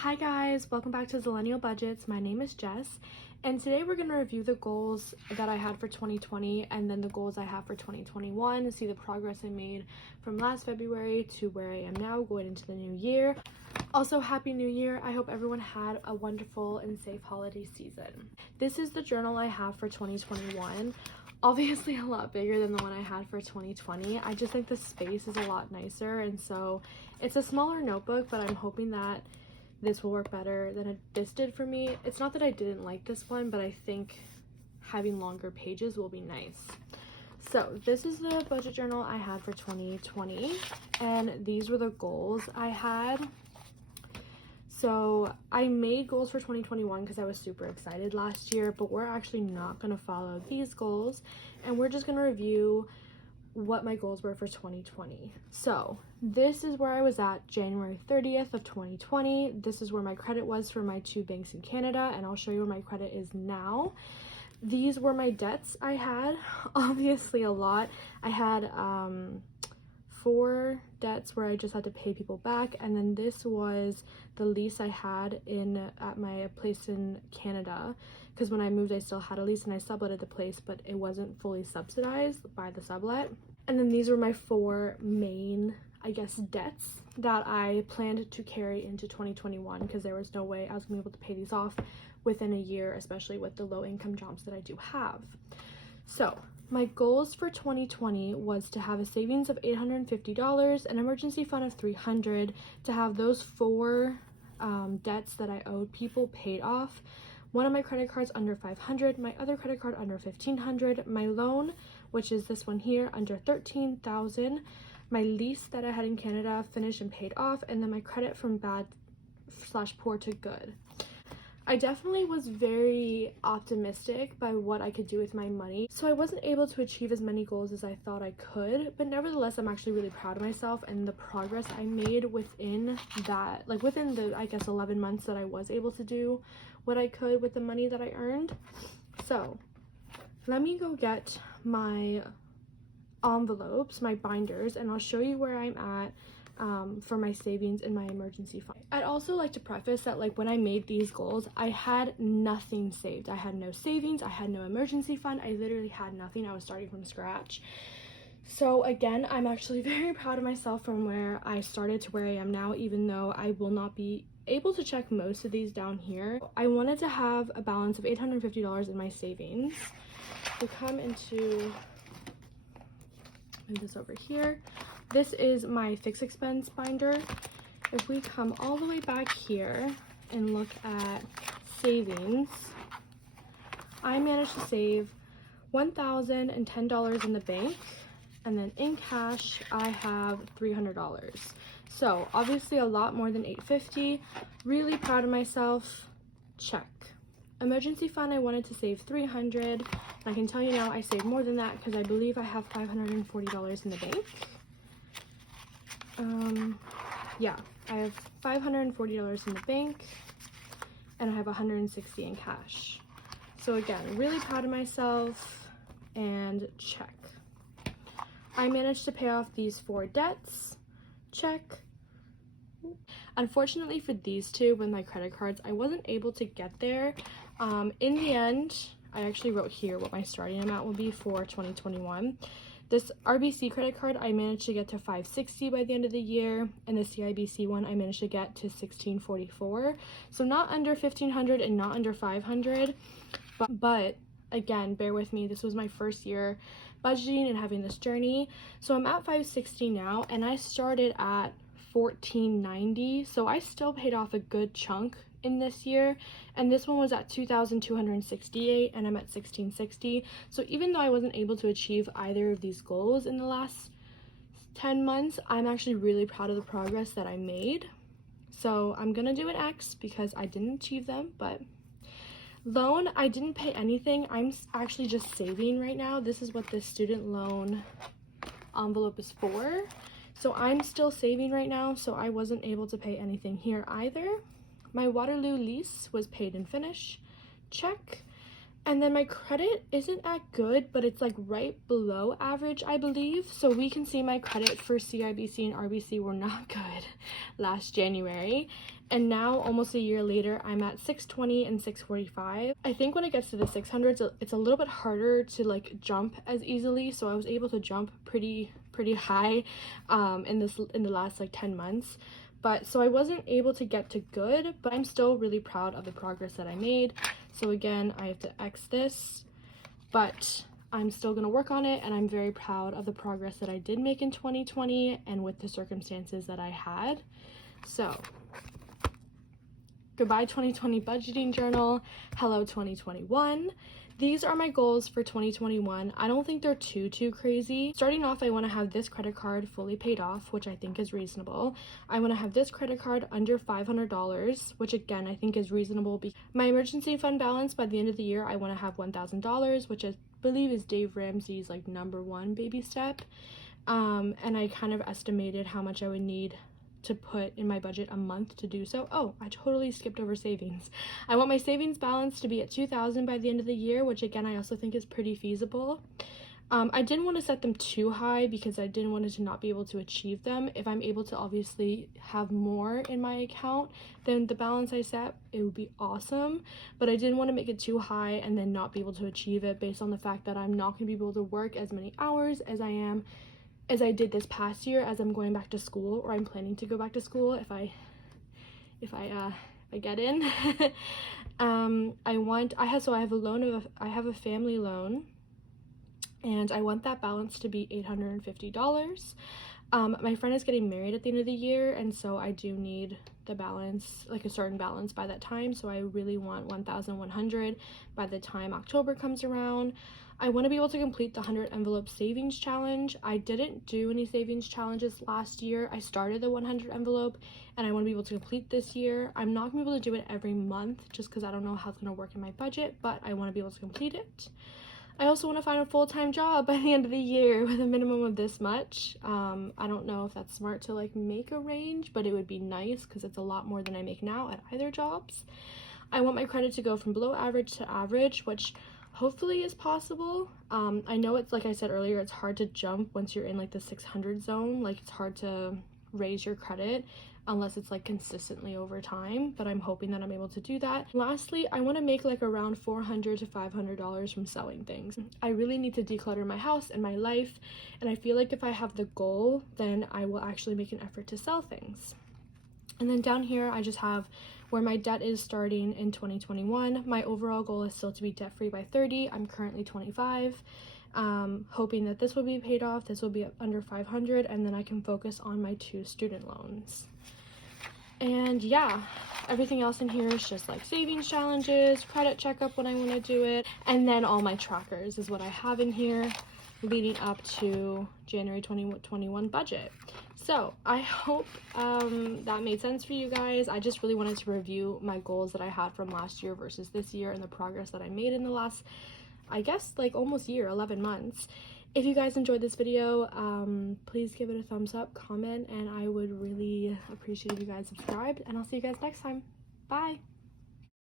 Hi guys, welcome back to Zillennial Budgets. My name is Jess, and today we're going to review the goals that I had for 2020 and then the goals I have for 2021 and see the progress I made from last February to where I am now going into the new year. Also, Happy New Year. I hope everyone had a wonderful and safe holiday season. This is the journal I have for 2021. Obviously a lot bigger than the one I had for 2020. I just think the space is a lot nicer, and so it's a smaller notebook, but I'm hoping that this will work better than this did for me. It's not that I didn't like this one, but I think having longer pages will be nice. So this is the budget journal I had for 2020, and these were the goals I had. So I made goals for 2021 because I was super excited last year, but we're actually not going to follow these goals, and we're just going to review what my goals were for 2020. So this is where I was at January 30th of 2020. This is where my credit was for my two banks in Canada, and I'll show you where my credit is now. These were my debts I had, obviously a lot. I had 4 debts where I just had to pay people back, and then this was the lease I had at my place in Canada, because when I moved I still had a lease and I subletted the place, but it wasn't fully subsidized by the sublet. And then these were my 4 main, I guess, debts that I planned to carry into 2021, because there was no way I was gonna be able to pay these off within a year, especially with the low income jobs that I do have. So my goals for 2020 was to have a savings of $850, an emergency fund of $300, to have those 4 debts that I owed people paid off, one of my credit cards under $500, my other credit card under $1,500, my loan, which is this one here, under $13,000, my lease that I had in Canada finished and paid off, and then my credit from bad/poor to good. I definitely was very optimistic by what I could do with my money, so I wasn't able to achieve as many goals as I thought I could, but nevertheless I'm actually really proud of myself and the progress I made within that, like within the, I guess, 11 months that I was able to do what I could with the money that I earned. So let me go get my envelopes, my binders, and I'll show you where I'm at for my savings in my emergency fund. I'd also like to preface that, like, when I made these goals, I had nothing saved. I had no savings, I had no emergency fund, I literally had nothing. I was starting from scratch. So again, I'm actually very proud of myself from where I started to where I am now, even though I will not be able to check most of these down here. I wanted to have a balance of $850 in my savings. We come into, move this over here. This is my fixed expense binder. If we come all the way back here and look at savings, I managed to save $1,010 in the bank, and then in cash I have $300. So obviously a lot more than $850. Really proud of myself. Check. Emergency fund, I wanted to save $300. I can tell you now I saved more than that because I believe I have $540 in the bank. Yeah, I have $540 in the bank, and I have $160 in cash. So again, really proud of myself, and check. I managed to pay off these 4 debts. Check. Unfortunately for these 2, with my credit cards, I wasn't able to get there. In the end, I actually wrote here what my starting amount will be for 2021. This RBC credit card, I managed to get to $560 by the end of the year, and the CIBC one, I managed to get to $1,644. So not under $1,500 and not under $500, but again, bear with me, this was my first year budgeting and having this journey. So I'm at $560 now, and I started at $1,490, so I still paid off a good chunk in this year, and this one was at $2,268 and I'm at $1,660. So even though I wasn't able to achieve either of these goals in the last 10 months, I'm actually really proud of the progress that I made. So I'm gonna do an X because I didn't achieve them. But loan, I didn't pay anything. I'm actually just saving right now. This is what this student loan envelope is for. So I'm still saving right now, so I wasn't able to pay anything here either. My Waterloo lease was paid and finished. Check. And then my credit isn't that good, but it's like right below average, I believe. So we can see my credit for CIBC and RBC were not good last January. And now, almost a year later, I'm at 620 and 645. I think when it gets to the 600s, it's a little bit harder to like jump as easily. So I was able to jump pretty high in the last like 10 months. But so I wasn't able to get to good, but I'm still really proud of the progress that I made. So again, I have to X this, but I'm still going to work on it, and I'm very proud of the progress that I did make in 2020 and with the circumstances that I had. So goodbye 2020 budgeting journal, hello 2021. These are my goals for 2021. I don't think they're too crazy. Starting off, I want to have this credit card fully paid off, which I think is reasonable. I want to have this credit card under $500, which again, I think is reasonable. My emergency fund balance by the end of the year, I want to have $1,000, which I believe is Dave Ramsey's like #1 baby step. And I kind of estimated how much I would need to put in my budget a month to do so. Oh, I totally skipped over savings. I want my savings balance to be at $2,000 by the end of the year, which again I also think is pretty feasible. I didn't want to set them too high because I didn't want it to not be able to achieve them. If I'm able to obviously have more in my account than the balance I set, it would be awesome. But I didn't want to make it too high and then not be able to achieve it based on the fact that I'm not going to be able to work as many hours as I did this past year, as I'm going back to school, or I'm planning to go back to school if I get in. I have a family loan, and I want that balance to be $850. My friend is getting married at the end of the year, and so I do need the balance, like a certain balance by that time. So I really want $1,100 by the time October comes around. I want to be able to complete the 100 envelope savings challenge. I didn't do any savings challenges last year. I started the 100 envelope, and I want to be able to complete this year. I'm not going to be able to do it every month just because I don't know how it's going to work in my budget, but I want to be able to complete it. I also want to find a full-time job by the end of the year with a minimum of this much. I don't know if that's smart to like make a range, but it would be nice because it's a lot more than I make now at either jobs. I want my credit to go from below average to average, which hopefully is possible. I know it's, like I said earlier, it's hard to jump once you're in like the 600 zone. Like it's hard to raise your credit unless it's like consistently over time, but I'm hoping that I'm able to do that. Lastly, I want to make like around $400 to $500 from selling things. I really need to declutter my house and my life, and I feel like if I have the goal, then I will actually make an effort to sell things. And then down here, I just have where my debt is starting in 2021. My overall goal is still to be debt-free by 30. I'm currently 25. Hoping that this will be paid off. This will be under 500, and then I can focus on my 2 student loans. And yeah, everything else in here is just like savings challenges, credit checkup when I want to do it, and then all my trackers is what I have in here leading up to January 2021 budget. So I hope that made sense for you guys. I just really wanted to review my goals that I had from last year versus this year and the progress that I made in the last, I guess, like almost year, 11 months. If you guys enjoyed this video, please give it a thumbs up, comment, and I would really appreciate if you guys subscribed, and I'll see you guys next time. Bye!